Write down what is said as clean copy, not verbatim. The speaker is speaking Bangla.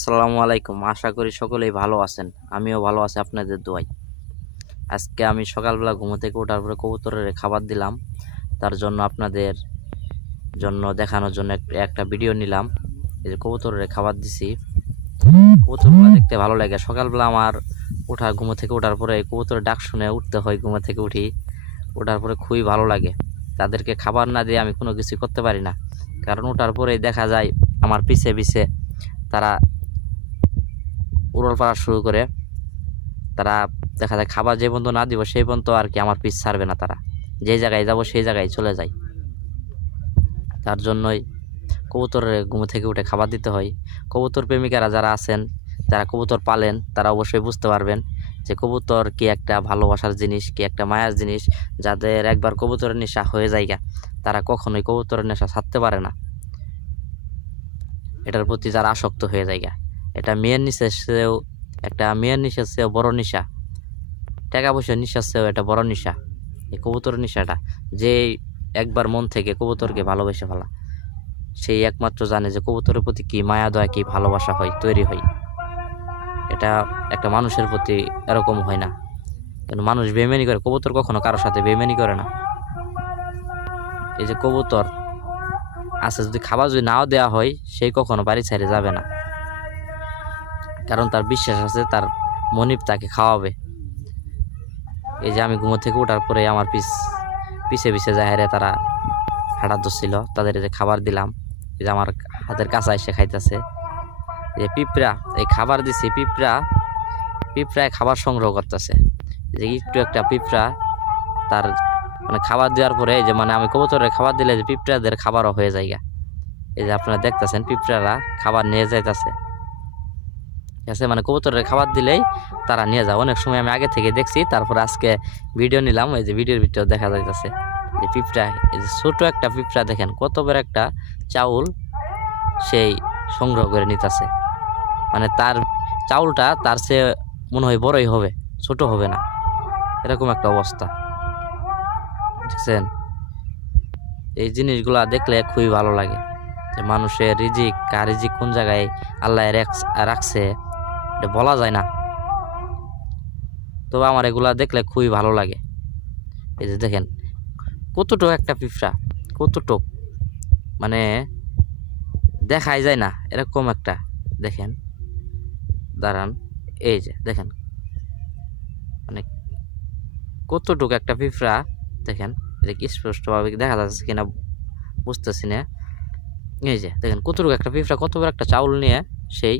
আসসালামু আলাইকুম। আশা করি সকলেই ভালো আছেন। আমিও ভালো আছি আপনাদের দোয়ায়। আজকে আমি সকালবেলা ঘুম থেকে ওঠার পরে কবুতরের খাবার দিলাম। তার জন্য আপনাদের জন্য দেখানোর জন্য একটা ভিডিও নিলাম। এই যে কবুতরের খাবার দিছি। কবুতরগুলো দেখতে ভালো লাগে। সকালবেলা আমার ঘুম থেকে ওঠার পরে কবুতরের ডাক শুনে উঠতে হয়। ঘুম থেকে ওঠার পরে খুবই ভালো লাগে। তাদেরকে খাবার না দিয়ে আমি কোনো কিছু করতে পারি না। কারণ ওঠার পরেই দেখা যায় আমার পিছে পিছে তারা উড়াল পাড়া শুরু করে। তারা দেখা যায় খাবার যে পর্যন্ত না দিব সেই পর্যন্ত আর কি আমার পিছ ছাড়বে না। তারা যেই জায়গায় যাব সেই জায়গায় চলে যায়। তার জন্যই কবুতরের ঘুম থেকে উঠে খাবার দিতে হয়। কবুতর প্রেমিকারা যারা আছেন, যারা কবুতর পালেন, তারা অবশ্যই বুঝতে পারবেন যে কবুতর কি একটা ভালোবাসার জিনিস, কি একটা মায়ার জিনিস। যাদের একবার কবুতরের নেশা হয়ে যায় তারা কখনোই কবুতরের নেশা ছাড়তে পারে না। এটার প্রতি যারা আসক্ত হয়ে যায় এটা মেয়ের নিশের চেয়েও বড় নেশা। টাকা পয়সার নেশার চেয়েও এটা বড় নেশা। এই কবুতরের নেশাটা যে একবার মন থেকে কবুতরকে ভালোবেসে ফেলা, সেই একমাত্র জানে যে কবুতরের প্রতি কি মায়া দয়া কি ভালোবাসা তৈরি হয়। এটা একটা মানুষের প্রতি এরকম হয় না। কিন্তু মানুষ বেইমানি করে, কবুতর কখনো কারোর সাথে বেইমানি করে না। এই যে কবুতর আছে, যদি খাবার যদি নাও দেওয়া হয়, সেই কখনো বাড়ি ছেড়ে যাবে না। কারণ তার বিশ্বাস আছে তার মনিব তাকে খাওয়াবে। এই যে আমি ঘুমো থেকে ওঠার পরে আমার পিছে পিছে যাহেরে তারা হাঁটা ধরছিল, তাদের যে খাবার দিলাম। এই যে আমার হাতের কাছে এসে খাইতেছে। যে পিঁপড়া, এই খাবার দিছি, পিঁপড়ায় খাবার সংগ্রহ করতেছে। যে একটু একটা পিঁপড়া তার খাবার দেওয়ার পরে যে আমি কবুতরের খাবার দিলে যে পিঁপড়াদের খাবারও হয়ে যায়। এই যে আপনারা দেখতেছেন পিঁপড়ারা খাবার নিয়ে যাইতেছে। ঠিক আছে, কবুতরের খাবার দিলেই তারা নিয়ে যায়। অনেক সময় আমি আগে থেকে দেখছি, তারপর আজকে ভিডিও নিলাম। এই যে ভিডিওর ভিতরে দেখা যাইতেছে যে পিঁপড়া, এই যে ছোট একটা পিঁপড়া দেখেন কত বড় একটা চাউল সেই সংগ্রহ করে নিতেছে। তার চাউলটা তার চেয়ে মনে হয় বড়ই হবে, ছোট হবে না, এরকম একটা অবস্থা। দেখছেন, এই জিনিসগুলা দেখলে খুবই ভালো লাগে যে মানুষের রিজিক কোন জায়গায় আল্লাহ রাখছে এটা বলা যায় না। তবে আমার এগুলা দেখলে খুবই ভালো লাগে। এই যে দেখেন কতটুক একটা পিঁপড়া, কতটুক দেখাই যায় না এরকম একটা। দেখেন দাঁড়ান, এই যে দেখেন কতটুক একটা পিঁপড়া। দেখেন এটা কি স্পষ্টভাবে দেখা যাচ্ছে কিনা বুঝতেছি না। এই যে দেখেন কতটুকু একটা পিঁপড়া কত বড় একটা চাউল নিয়ে সেই